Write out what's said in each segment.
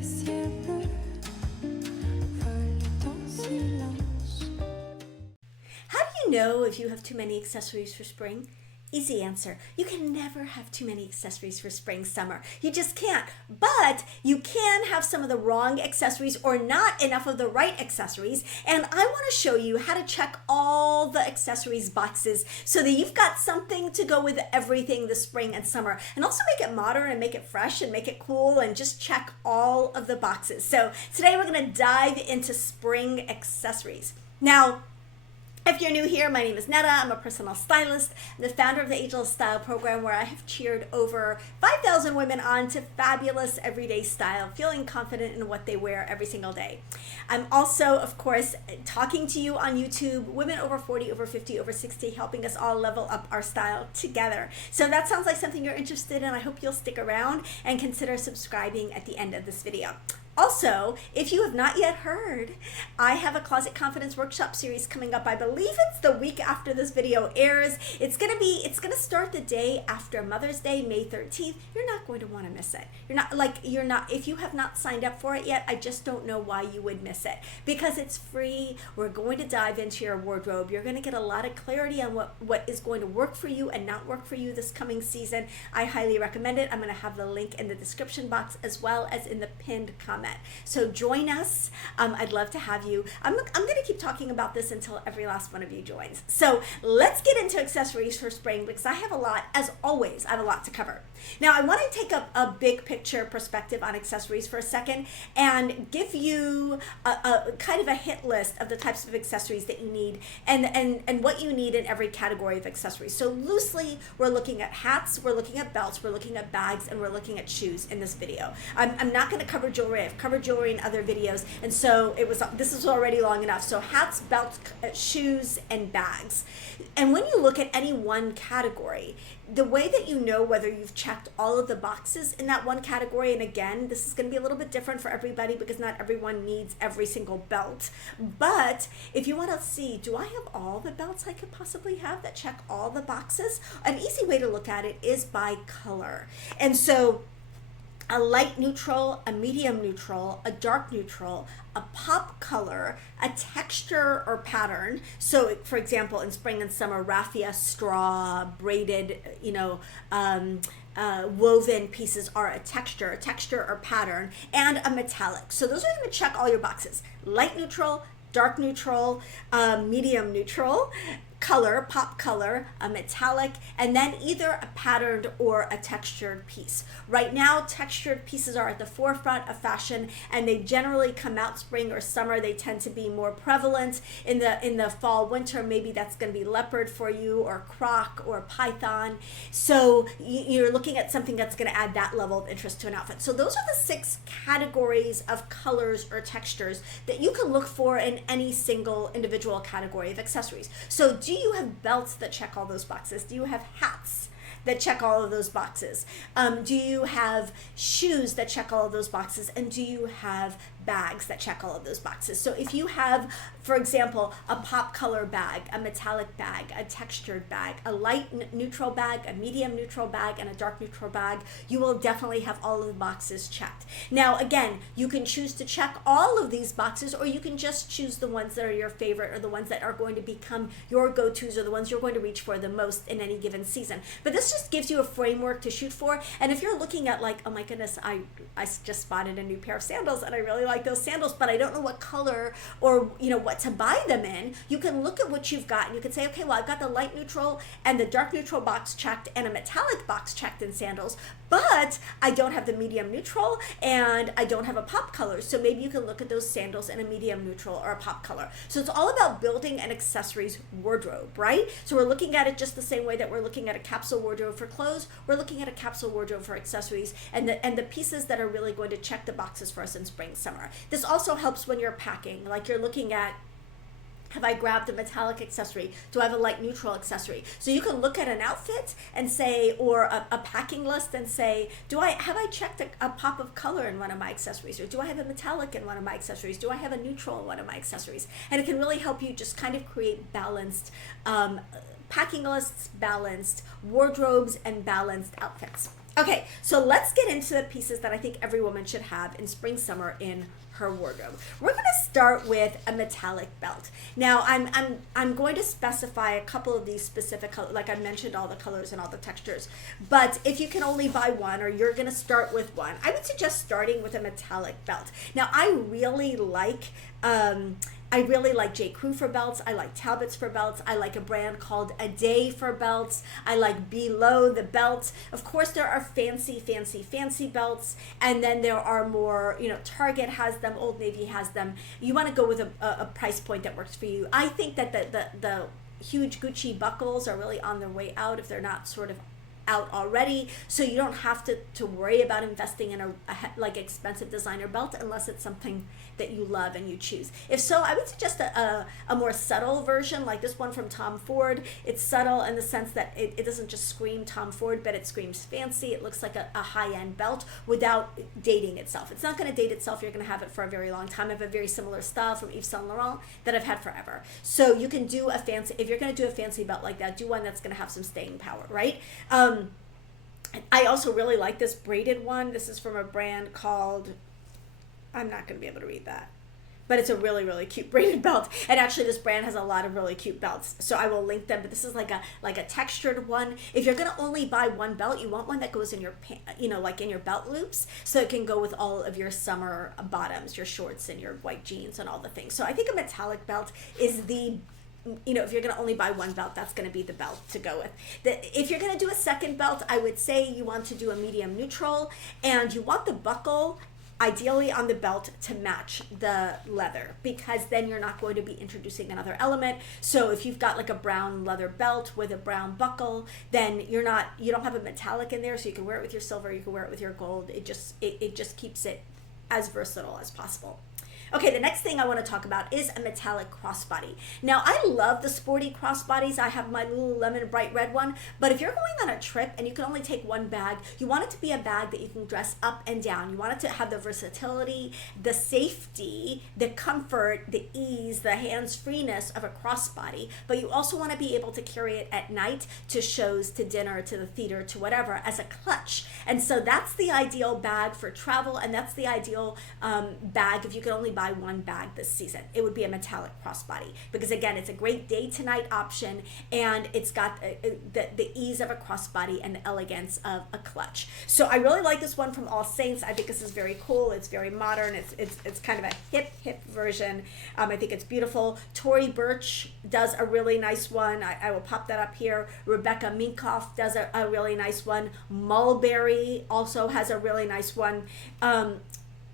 le ciel bleu vole en silence. How do you know if you have too many accessories for spring? Easy answer. You can never have too many accessories for spring, summer. You just can't. But you can have some of the wrong accessories or not enough of the right accessories. And I want to show you how to check all the accessories boxes so that you've got something to go with everything this spring and summer. And also make it modern and make it fresh and make it cool and just check all of the boxes. So today we're going to dive into spring accessories. Now, if you're new here, my name is Netta. I'm a personal stylist, the founder of the Ageless Style program, where I have cheered over 5,000 women on to fabulous everyday style, feeling confident in what they wear every single day. I'm also, of course, talking to you on YouTube, women over 40, over 50, over 60, helping us all level up our style together. So that sounds like something you're interested in. I hope you'll stick around and consider subscribing at the end of this video. Also, if you have not yet heard, I have a Closet Confidence Workshop series coming up. I believe it's the week after this video airs. It's gonna start the day after Mother's Day, May 13th. You're not going to want to miss it. If you have not signed up for it yet, I just don't know why you would miss it. Because it's free. We're going to dive into your wardrobe. You're gonna get a lot of clarity on what is going to work for you and not work for you this coming season. I highly recommend it. I'm gonna have the link in the description box as well as in the pinned comment. So join us. I'd love to have you. I'm going to keep talking about this until every last one of you joins. So let's get into accessories for spring because I have a lot, as always, I have a lot to cover. Now I want to take up a big picture perspective on accessories for a second and give you a kind of a hit list of the types of accessories that you need and what you need in every category of accessories. So loosely, we're looking at hats, we're looking at belts, we're looking at bags, and we're looking at shoes in this video. I'm not going to cover jewelry. I've covered jewelry in other videos, and so this is already long enough. So hats, belts, shoes, and bags. And when you look at any one category, the way that you know whether you've checked all of the boxes in that one category, and again, this is going to be a little bit different for everybody because not everyone needs every single belt. But if you want to see, do I have all the belts I could possibly have that check all the boxes? An easy way to look at it is by color. And so a light neutral, a medium neutral, a dark neutral, a pop color, a texture or pattern. So for example, in spring and summer, raffia, straw, braided, woven pieces are a texture or pattern, and a metallic. So those are going to check all your boxes. Light neutral, dark neutral, medium neutral, color, pop color, a metallic, and then either a patterned or a textured piece. Right now, textured pieces are at the forefront of fashion, and they generally come out spring or summer. They tend to be more prevalent. In the fall, winter, maybe that's going to be leopard for you, or croc, or python. So you're looking at something that's going to add that level of interest to an outfit. So those are the 6 categories of colors or textures that you can look for in any single individual category of accessories. So do you have belts that check all those boxes? Do you have hats that check all of those boxes? Do you have shoes that check all of those boxes? And do you have bags that check all of those boxes? So if you have, for example, a pop color bag, a metallic bag, a textured bag, a light neutral bag, a medium neutral bag, and a dark neutral bag, you will definitely have all of the boxes checked. Now, again, you can choose to check all of these boxes, or you can just choose the ones that are your favorite or the ones that are going to become your go-tos or the ones you're going to reach for the most in any given season. But this just gives you a framework to shoot for. And if you're looking at like, oh my goodness, I just spotted a new pair of sandals and I really like those sandals, but I don't know what color or what to buy them in, you can look at what you've got and you can say, okay, well, I've got the light neutral and the dark neutral box checked and a metallic box checked in sandals, but I don't have the medium neutral and I don't have a pop color. So maybe you can look at those sandals in a medium neutral or a pop color. So it's all about building an accessories wardrobe, right? So we're looking at it just the same way that we're looking at a capsule wardrobe for clothes, we're looking at a capsule wardrobe for accessories and the pieces that are really going to check the boxes for us in spring, summer. This also helps when you're packing, like you're looking at, have I grabbed a metallic accessory? Do I have a light neutral accessory? So you can look at an outfit and say, or a packing list and say, have I checked a pop of color in one of my accessories? Or do I have a metallic in one of my accessories? Do I have a neutral in one of my accessories? And it can really help you just kind of create balanced packing lists, balanced wardrobes, and balanced outfits. Okay, so let's get into the pieces that I think every woman should have in spring, summer in her wardrobe. We're going to start with a metallic belt. Now, I'm going to specify a couple of these specific colors, like I mentioned all the colors and all the textures. But if you can only buy one, or you're going to start with one, I would suggest starting with a metallic belt. Now, I really like J. Crew for belts. I like Talbot's for belts. I like a brand called A Day for belts. I like Below the belt. Of course, there are fancy belts. And then there are more, Target has them, Old Navy has them. You want to go with a price point that works for you. I think that the huge Gucci buckles are really on their way out if they're not sort of out already, so you don't have to worry about investing in a expensive designer belt unless it's something that you love and you choose. If so, I would suggest a more subtle version like this one from Tom Ford. It's subtle in the sense that it doesn't just scream Tom Ford, but it screams fancy. It looks like a high-end belt without dating itself. It's not going to date itself. You're going to have it for a very long time. I have a very similar style from Yves Saint Laurent that I've had forever. So you can do if you're going to do a fancy belt like that, do one that's going to have some staying power, right? I also really like this braided one. This is from a brand called, I'm not going to be able to read that, but it's a really, really cute braided belt. And actually this brand has a lot of really cute belts, so I will link them. But this is like a textured one. If you're going to only buy one belt, you want one that goes in your like in your belt loops, so it can go with all of your summer bottoms, your shorts and your white jeans and all the things. So I think a metallic belt is if you're going to only buy one belt, that's going to be the belt to go with. If you're going to do a second belt, I would say you want to do a medium neutral, and you want the buckle ideally on the belt to match the leather, because then you're not going to be introducing another element. So if you've got like a brown leather belt with a brown buckle, then you don't have a metallic in there, so you can wear it with your silver, you can wear it with your gold. It just keeps it as versatile as possible. Okay, the next thing I want to talk about is a metallic crossbody. Now, I love the sporty crossbodies. I have my Lululemon bright red one, but if you're going on a trip and you can only take one bag, you want it to be a bag that you can dress up and down. You want it to have the versatility, the safety, the comfort, the ease, the hands-freeness of a crossbody, but you also want to be able to carry it at night to shows, to dinner, to the theater, to whatever, as a clutch. And so that's the ideal bag for travel, and that's the ideal bag if you can only buy one bag this season. It would be a metallic crossbody, because again, it's a great day to night option, and it's got the ease of a crossbody and the elegance of a clutch. So I really like this one from All Saints. I think this is very cool. It's very modern. It's kind of a hip version. I think it's beautiful. Tory Burch does a really nice one. I will pop that up here. Rebecca Minkoff does a really nice one. Mulberry also has a really nice one.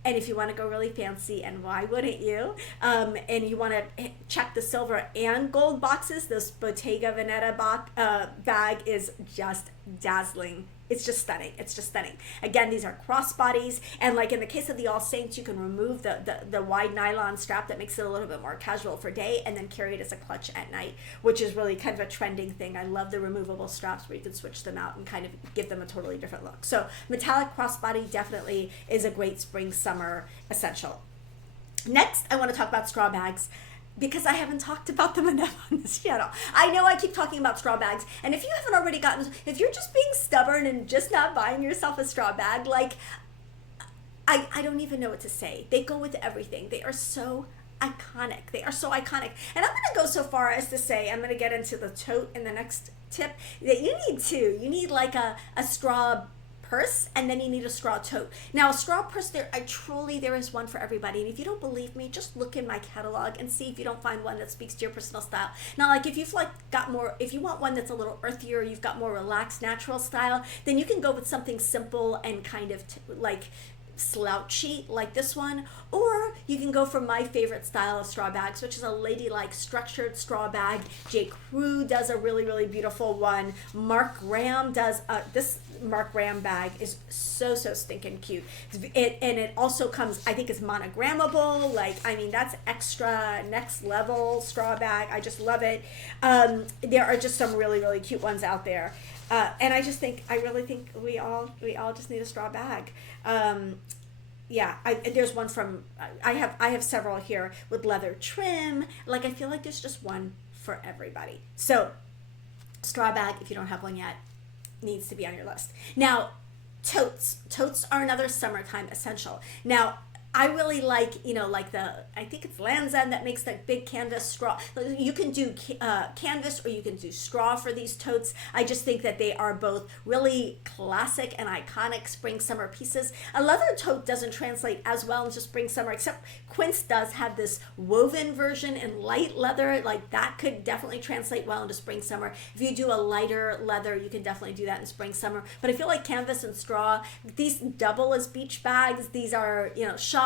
And if you want to go really fancy, and why wouldn't you, and you want to check the silver and gold boxes, this Bottega Veneta bag is just dazzling. It's just stunning. It's just stunning. Again, these are crossbodies, and like in the case of the All Saints, you can remove the wide nylon strap that makes it a little bit more casual for day, and then carry it as a clutch at night, which is really kind of a trending thing. I love the removable straps where you can switch them out and kind of give them a totally different look. So metallic crossbody definitely is a great spring summer essential. Next, I want to talk about straw bags, because I haven't talked about them enough on this channel. I know I keep talking about straw bags, and if you haven't already if you're just being stubborn and just not buying yourself a straw bag, I don't even know what to say. They go with everything. They are so iconic. They are so iconic. And I'm going to go so far as to say, I'm going to get into the tote in the next tip, that you need two. You need like a straw purse, and then you need a straw tote. Now, a straw purse, there is one for everybody. And if you don't believe me, just look in my catalog and see if you don't find one that speaks to your personal style. Now, like if if you want one that's a little earthier, you've got more relaxed, natural style, then you can go with something simple and kind of slouchy like this one, or you can go for my favorite style of straw bags, which is a ladylike structured straw bag. J. Crew does a really, really beautiful one. Mark Graham does this Mark Graham bag is so stinking cute. It also comes, I think it's monogrammable. That's extra next level straw bag. I just love it. There are just some really, really cute ones out there. And I really think we all just need a straw bag. There's one from, I have several here with leather trim. I feel like there's just one for everybody. So straw bag, if you don't have one yet, needs to be on your list. Now, Totes. Totes are another summertime essential. Now, I really like, like I think it's Land's End that makes that big canvas straw. You can do canvas or you can do straw for these totes. I just think that they are both really classic and iconic spring summer pieces. A leather tote doesn't translate as well into spring summer, except Quince does have this woven version in light leather. Like that could definitely translate well into spring summer. If you do a lighter leather, you can definitely do that in spring summer. But I feel like canvas and straw, these double as beach bags. These are,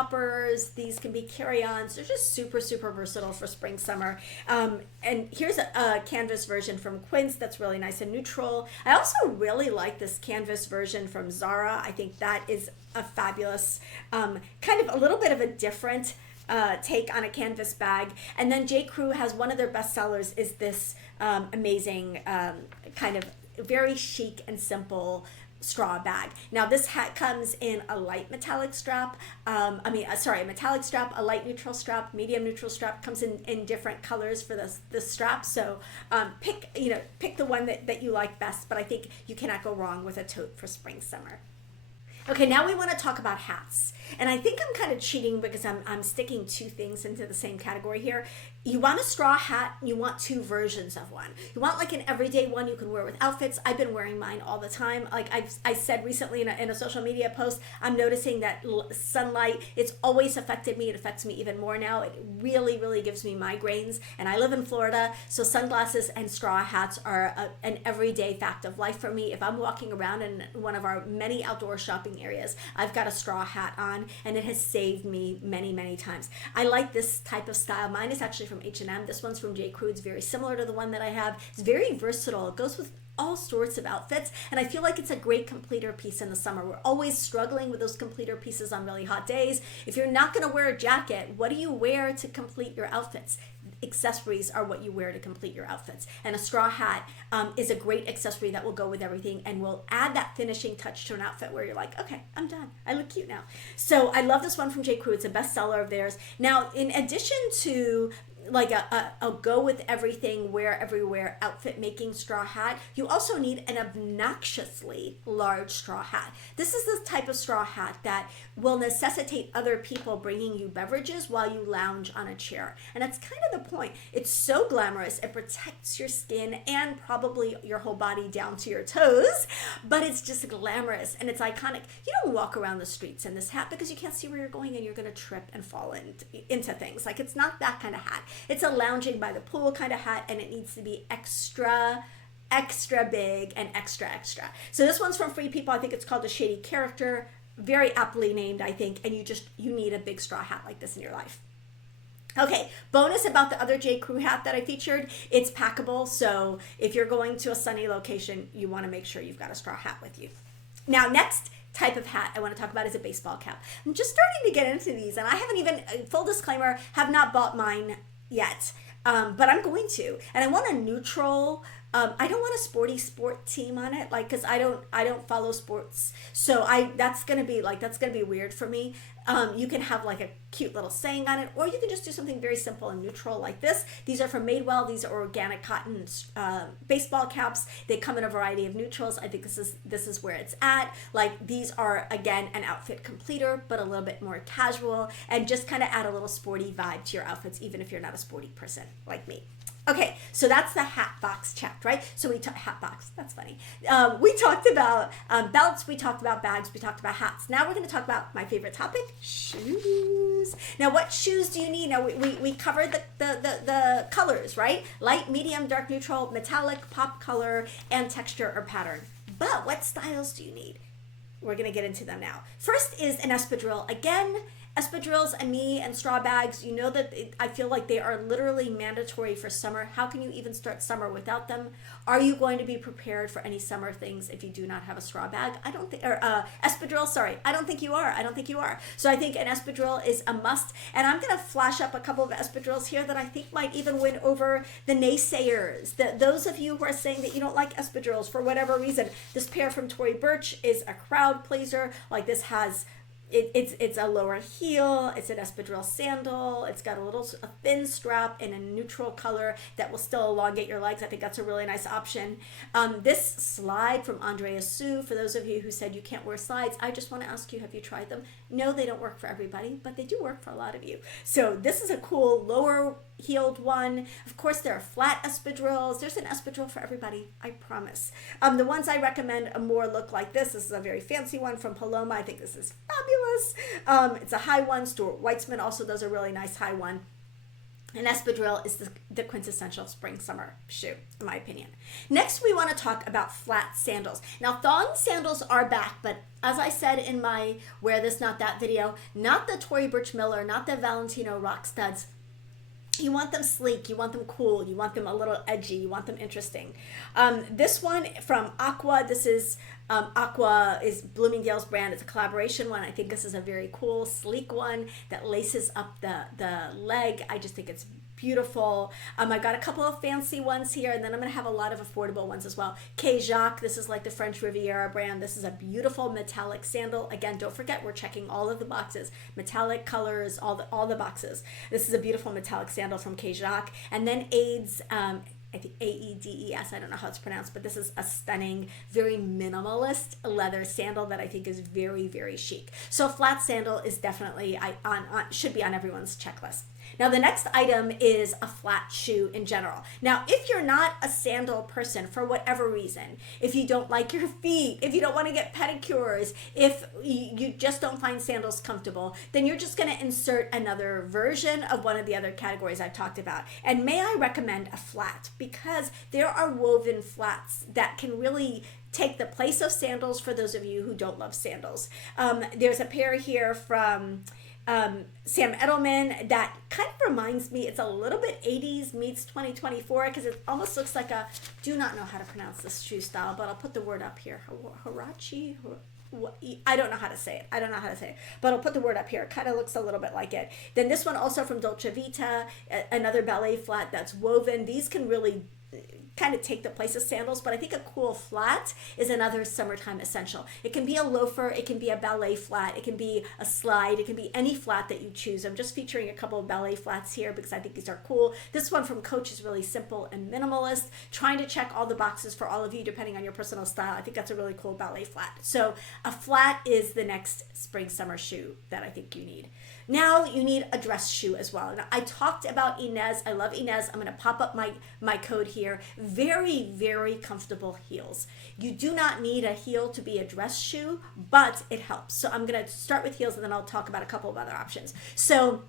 shoppers. These can be carry-ons. They're just super, super versatile for spring, summer. And here's a canvas version from Quince that's really nice and neutral. I also really like this canvas version from Zara. I think that is a fabulous, kind of a little bit of a different take on a canvas bag. And then J. Crew has one of their best sellers is this amazing kind of very chic and simple straw bag. Now this hat comes in a light metallic strap, a metallic strap, a light neutral strap, medium neutral strap, comes in different colors for the strap. So pick the one that you like best, but I think you cannot go wrong with a tote for spring, summer. Okay, now we want to talk about hats. And I think I'm kind of cheating because I'm sticking two things into the same category here. You want a straw hat, you want two versions of one. You want like an everyday one you can wear with outfits. I've been wearing mine all the time. Like I said recently in a social media post, I'm noticing that sunlight, it's always affected me. It affects me even more now. It really, really gives me migraines. And I live in Florida, so sunglasses and straw hats are an everyday fact of life for me. If I'm walking around in one of our many outdoor shopping areas, I've got a straw hat on, and it has saved me many, many times. I like this type of style. Mine is actually from H&M. This one's from J. Crew. It's very similar to the one that I have. It's very versatile. It goes with all sorts of outfits, and I feel like it's a great completer piece in the summer. We're always struggling with those completer pieces on really hot days. If you're not going to wear a jacket, what do you wear to complete your outfits? Accessories are what you wear to complete your outfits, and a straw hat is a great accessory that will go with everything and will add that finishing touch to an outfit where you're like, okay, I'm done, I look cute now. So I love this one from J. Crew. It's a bestseller of theirs. Now, in addition to like a go with everything, wear everywhere outfit making straw hat, you also need an obnoxiously large straw hat. This is the type of straw hat that will necessitate other people bringing you beverages while you lounge on a chair. And that's kind of the point. It's so glamorous. It protects your skin and probably your whole body down to your toes, but it's just glamorous and it's iconic. You don't walk around the streets in this hat because you can't see where you're going and you're going to trip and fall into things. Like, it's not that kind of hat. It's a lounging by the pool kind of hat, and it needs to be extra big and extra. So this one's from Free People. I think it's called a Shady Character. Very aptly named, I think, and you need a big straw hat like this in your life. Okay, bonus about the other J. Crew hat that I featured, it's packable, so if you're going to a sunny location, you want to make sure you've got a straw hat with you. Now, next type of hat I want to talk about is a baseball cap. I'm just starting to get into these, and I haven't even, full disclaimer, have not bought mine yet, but I'm going to, and I want a neutral. I don't want a sport team on it, like, because I don't follow sports, so that's gonna be weird for me. You can have like a cute little saying on it, or you can just do something very simple and neutral like this. These are from Madewell. These are organic cotton baseball caps. They come in a variety of neutrals. I think this is where it's at. Like, these are, again, an outfit completer, but a little bit more casual, and just kind of add a little sporty vibe to your outfits, even if you're not a sporty person like me. Okay, so that's the hat box checked, right? So hat box, that's funny. We talked about belts, we talked about bags, we talked about hats. Now we're going to talk about my favorite topic, shoes. Now, what shoes do you need? Now, we covered the colors, right? Light, medium, dark, neutral, metallic, pop color, and texture or pattern. But what styles do you need? We're going to get into them now. First is an espadrille. Again, espadrilles and me and straw bags, you know that I feel like they are literally mandatory for summer. How can you even start summer without them? Are you going to be prepared for any summer things if you do not have a straw bag? I don't think, or espadrille, sorry. I don't think you are. So I think an espadrille is a must. And I'm going to flash up a couple of espadrilles here that I think might even win over the naysayers. Those of you who are saying that you don't like espadrilles for whatever reason, this pair from Tory Burch is a crowd pleaser. Like, this has It's a lower heel. It's an espadrille sandal. It's got a thin strap in a neutral color that will still elongate your legs. I think that's a really nice option. This slide from Andrea Sue, for those of you who said you can't wear slides, I just want to ask you, have you tried them? No, they don't work for everybody, but they do work for a lot of you. So this is a cool lower heeled one. Of course, there are flat espadrilles. There's an espadrille for everybody, I promise. The ones I recommend more look like this. This is a very fancy one from Paloma. I think this is fabulous. It's a high one. Stuart Weitzman also does a really nice high one. An espadrille is the quintessential spring summer shoe, in my opinion. Next, we want to talk about flat sandals. Now, thong sandals are back, but as I said in my Wear This Not That video, not the Tory Burch Miller, not the Valentino Rock Studs. You want them sleek, you want them cool, you want them a little edgy, you want them interesting. This one from Aqua, this is Aqua is Bloomingdale's brand. It's a collaboration one. I think this is a very cool, sleek one that laces up the leg. I just think it's beautiful. I got a couple of fancy ones here, and then I'm going to have a lot of affordable ones as well. K. Jacques, this is like the French Riviera brand. This is a beautiful metallic sandal. Again, don't forget, we're checking all of the boxes. Metallic colors, all the boxes. This is a beautiful metallic sandal from K. Jacques. And then Aids, I think Aedes, I don't know how it's pronounced, but this is a stunning, very minimalist leather sandal that I think is very, very chic. So flat sandal is definitely should be on everyone's checklist. Now the next item is a flat shoe in general. Now if you're not a sandal person for whatever reason, if you don't like your feet, if you don't want to get pedicures, if you just don't find sandals comfortable, then you're just going to insert another version of one of the other categories I've talked about. And may I recommend a flat, because there are woven flats that can really take the place of sandals for those of you who don't love sandals. There's a pair here from Sam Edelman that kind of reminds me, it's a little bit 80s meets 2024 because it almost looks like do not know how to pronounce this shoe style, but I'll put the word up here. Hirachi? I don't know how to say it. But I'll put the word up here. It kind of looks a little bit like it. Then this one also from Dolce Vita, another ballet flat that's woven. These can really kind of take the place of sandals, but I think a cool flat is another summertime essential. It can be a loafer, it can be a ballet flat, it can be a slide, it can be any flat that you choose. I'm just featuring a couple of ballet flats here because I think these are cool. This one from Coach is really simple and minimalist, trying to check all the boxes for all of you depending on your personal style. I think that's a really cool ballet flat. So a flat is the next spring summer shoe that I think you need. Now you need a dress shoe as well. Now, I talked about Inez. I love Inez. I'm going to pop up my code here. Very, very comfortable heels. You do not need a heel to be a dress shoe, but it helps. So I'm going to start with heels and then I'll talk about a couple of other options. So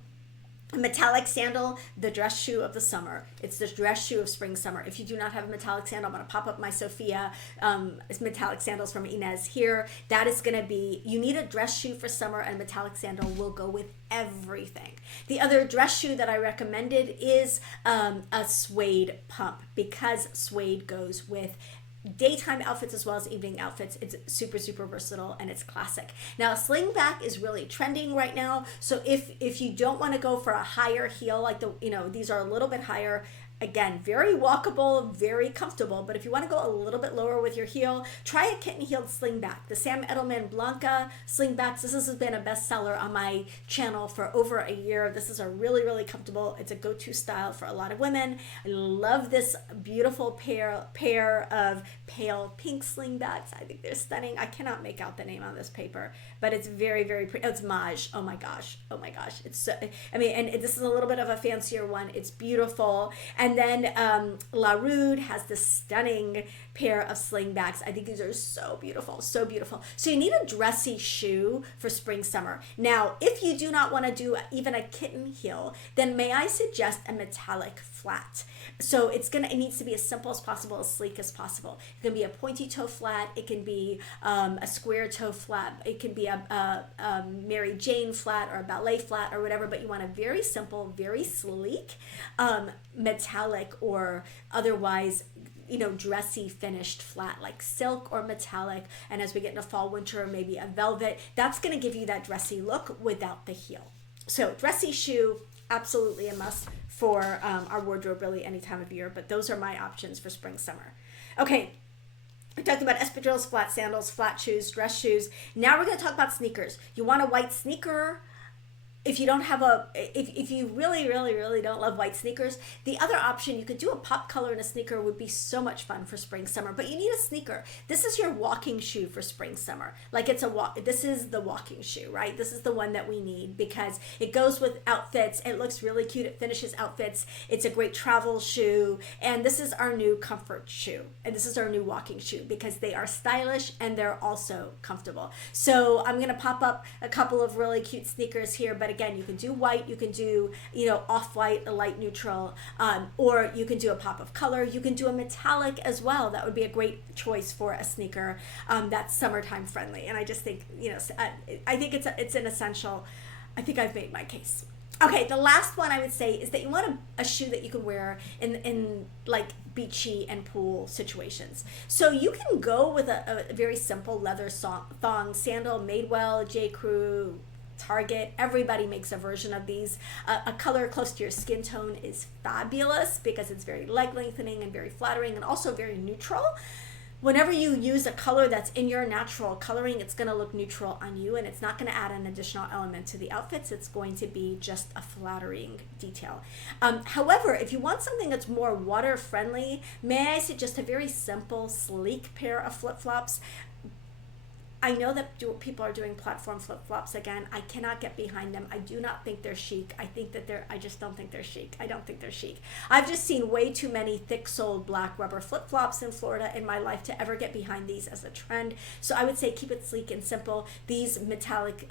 a metallic sandal, the dress shoe of the summer. It's the dress shoe of spring summer. If you do not have a metallic sandal, I'm going to pop up my Sophia metallic sandals from Inez here. That is going to be, you need a dress shoe for summer, and a metallic sandal will go with everything. The other dress shoe that I recommended is a suede pump, because suede goes with daytime outfits as well as evening outfits. It's super, super versatile and it's classic. Now, a slingback is really trending right now. So if you don't want to go for a higher heel, like these are a little bit higher, again, very walkable, very comfortable, but if you want to go a little bit lower with your heel, try a kitten-heeled slingback. The Sam Edelman Blanca slingbacks, this has been a bestseller on my channel for over a year. This is a really, really comfortable, it's a go-to style for a lot of women. I love this beautiful pair of pale pink slingbacks. I think they're stunning. I cannot make out the name on this paper, but it's very, very pretty. Oh, it's Maj. Oh my gosh. It's so, and this is a little bit of a fancier one. It's beautiful. And then La Rude has this stunning pair of slingbacks. I think these are so beautiful, so beautiful. So you need a dressy shoe for spring, summer. Now, if you do not want to do even a kitten heel, then may I suggest a metallic flat. So it needs to be as simple as possible, as sleek as possible. It can be a pointy toe flat. It can be a square toe flat. It can be a Mary Jane flat or a ballet flat or whatever, but you want a very simple, very sleek, metallic or otherwise dressy finished flat, like silk or metallic. And as we get into fall, winter, maybe a velvet, that's going to give you that dressy look without the heel. So dressy shoe, absolutely a must for our wardrobe really any time of year, but those are my options for spring, summer. Okay, We talked about espadrilles, flat sandals, flat shoes, dress shoes. Now we're going to talk about sneakers. You want a white sneaker? If you don't have if you really, really, really don't love white sneakers, the other option, you could do a pop color in a sneaker, would be so much fun for spring, summer, but you need a sneaker. This is your walking shoe for spring, summer. Like this is the walking shoe, right? This is the one that we need because it goes with outfits. It looks really cute. It finishes outfits. It's a great travel shoe. And this is our new comfort shoe. And this is our new walking shoe because they are stylish and they're also comfortable. So I'm going to pop up a couple of really cute sneakers here, but again, you can do white, you can do, off-white, a light neutral, or you can do a pop of color. You can do a metallic as well. That would be a great choice for a sneaker that's summertime friendly. And I just think, I think it's an essential. I think I've made my case. Okay, the last one I would say is that you want a shoe that you can wear in like beachy and pool situations. So you can go with a very simple leather thong sandal, Madewell, J. Crew, Target. Everybody makes a version of these. A color close to your skin tone is fabulous because it's very leg lengthening and very flattering and also very neutral. Whenever you use a color that's in your natural coloring, it's going to look neutral on you and it's not going to add an additional element to the outfits. It's going to be just a flattering detail. However, if you want something that's more water friendly, may I suggest a very simple, sleek pair of flip-flops. I know that people are doing platform flip-flops again. I cannot get behind them. I do not think they're chic. I just don't think they're chic. I don't think they're chic. I've just seen way too many thick-soled black rubber flip-flops in Florida in my life to ever get behind these as a trend. So I would say keep it sleek and simple. These metallic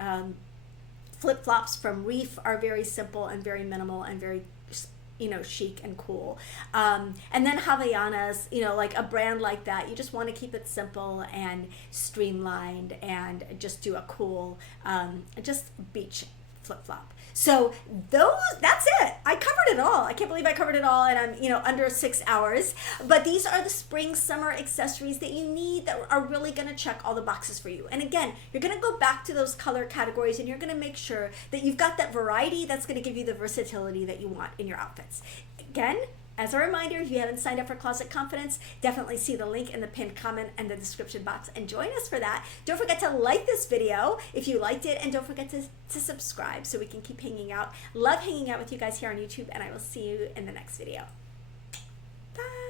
flip-flops from Reef are very simple and very minimal and very chic and cool. And then Havaianas, like a brand like that, you just want to keep it simple and streamlined and just do a cool, just beach flip-flop. So that's it. I covered it all. I can't believe I covered it all and I'm, under 6 hours. But these are the spring, summer accessories that you need that are really going to check all the boxes for you. And again, you're going to go back to those color categories and you're going to make sure that you've got that variety that's going to give you the versatility that you want in your outfits. Again, as a reminder, if you haven't signed up for Closet Confidence, definitely see the link in the pinned comment and the description box and join us for that. Don't forget to like this video if you liked it, and don't forget to subscribe so we can keep hanging out. Love hanging out with you guys here on YouTube, and I will see you in the next video. Bye.